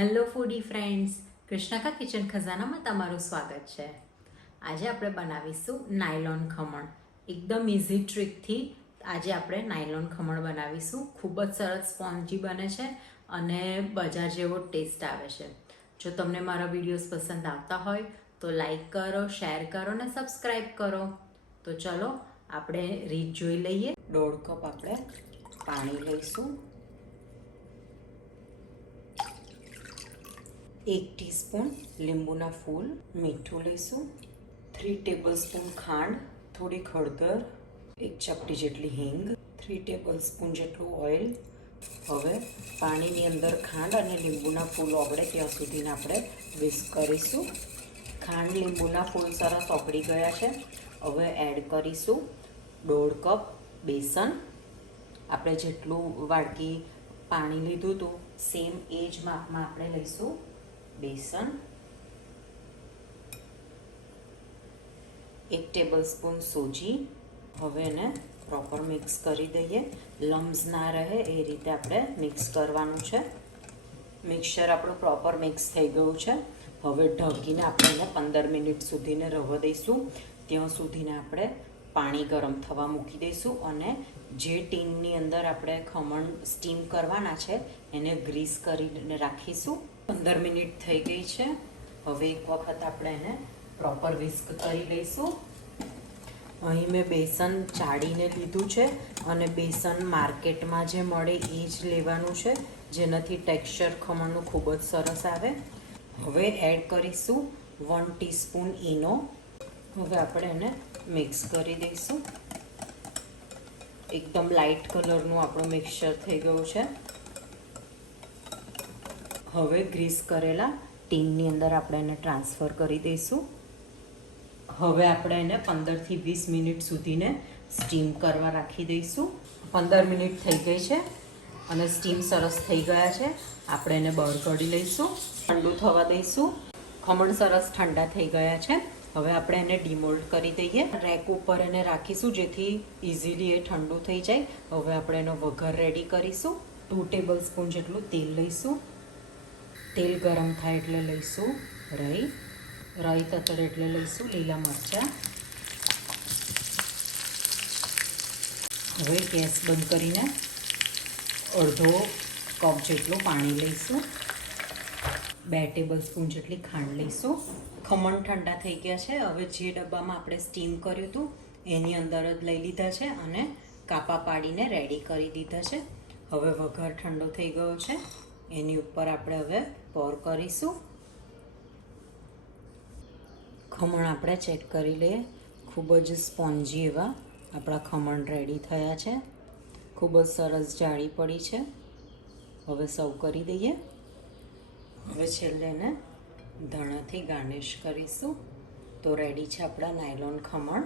Hello ફૂડી friends, કૃષ્ણકા kitchen ખજાનામાં તમારું સ્વાગત છે. આજે આપણે બનાવીશું નાયલોન ખમણ. એકદમ ઇઝી ટ્રીકથી આજે આપણે નાયલોન ખમણ બનાવીશું. ખૂબ જ સરસ સ્પોન્જી બને છે અને બજાર જેવો ટેસ્ટ આવે છે. જો તમને મારા વિડીયોઝ પસંદ આવતા હોય તો લાઈક કરો, શેર કરો અને સબસ્ક્રાઈબ કરો. તો ચલો આપણે રીત જોઈ લઈએ. 1.5 કપ આપણે પાણી લઈશું, 1 ટીસ્પૂન લીંબુના ફૂલ, મીઠું લઈશું, 3 ટેબલસ્પૂન ખાંડ, થોડી હળદર, 1 ચપટી જેટલી હિંગ, 3 ટેબલસ્પૂન જેટલું ઓઇલ. હવે પાણીની અંદર ખાંડ અને લીંબુના ફૂલ ઓગળે ત્યાં સુધીને આપણે વિસ્ક કરીશું. ખાંડ લીંબુના ફૂલ સરસ ઓગળી ગયા છે. હવે એડ કરીશું 1.5 કપ બેસન. આપણે જેટલું વાડકી પાણી લીધું હતું સેમ એ જ માપમાં આપણે લઈશું બેસન. 1 ટેબલસ્પૂન સોજી. હવે એને પ્રોપર મિક્સ કરી દઈએ. લમ્સ ના રહે એ રીતે આપણે મિક્સ કરવાનું છે. મિક્સચર આપણું પ્રોપર મિક્સ થઈ ગયું છે. હવે ઢાંકીને આપણે એને 15 મિનિટ સુધીને રહેવા દઈશું. ત્યાં સુધીને આપણે પાણી ગરમ થવા મૂકી દઈશું અને જે ટીનની અંદર આપણે ખમણ સ્ટીમ કરવાના છે એને ગ્રીસ કરીને રાખીશું. 15 મિનિટ થઈ ગઈ છે. હવે એક વખત આપણે એને પ્રોપર વિસ્ક કરી લઈશું. અહીં મેં બેસન ચાળીને લીધું છે અને બેસન માર્કેટમાં જે મળે એ જ લેવાનું છે, જેનાથી ટેક્સચર ખમણનું ખૂબ જ સરસ આવે. હવે એડ કરીશું 1 ટીસ્પૂન ઈનો. હવે આપણે એને મિક્સ કરી દઈશું. એકદમ લાઇટ કલરનું આપણું મિક્સચર થઈ ગયું છે. હવે ગ્રીસ કરેલા ટીનની અંદર આપણે એને ટ્રાન્સફર કરી દઈશું. હવે આપણે એને 15 થી 20 મિનિટ સુધીને સ્ટીમ કરવા રાખી દઈશું. 15 મિનિટ થઈ ગઈ છે અને સ્ટીમ સરસ થઈ ગયા છે. આપણે એને બહાર કાઢી લઈશું, ઠંડુ થવા દઈશું. ખમણ સરસ ઠંડા થઈ ગયા છે. હવે આપણે એને ડીમોલ્ડ કરી દઈએ. રેક ઉપર એને રાખીશું જેથી ઇઝીલી એ ઠંડુ થઈ જાય. હવે આપણે એનો વઘાર રેડી કરીશું. 2 ટેબલસ્પૂન જેટલું તેલ લઈશું. તેલ ગરમ થાય એટલે લઈશું રાઈ. રાઈ તતડે એટલે લઈશું લીલા મરચાં. હવે ગેસ બંધ કરીને 1/2 કપ જેટલું પાણી લઈશું. 2 ટેબલસ્પૂન જેટલી ખાંડ લઈશું. ખમણ ઠંડા થઈ ગયા છે. હવે જે ડબ્બામાં આપણે સ્ટીમ કર્યું હતું એની અંદર જ લઈ લીધા છે અને કાપા પાડીને રેડી કરી દીધા છે. હવે વઘાર ઠંડો થઈ ગયો છે. એની ઉપર આપણે હવે પોર કરીશું. ખમણ આપણે ચેક કરી લઈએ. ખૂબ જ સ્પોન્જી એવા આપણા ખમણ રેડી થયા છે. ખૂબ જ સરસ જાળી પડી છે. હવે સર્વ કરી દઈએ. હવે છેલ્લે એને ધાણાથી ગાર્નિશ કરીશું. તો રેડી છે આપણા નાયલોન ખમણ.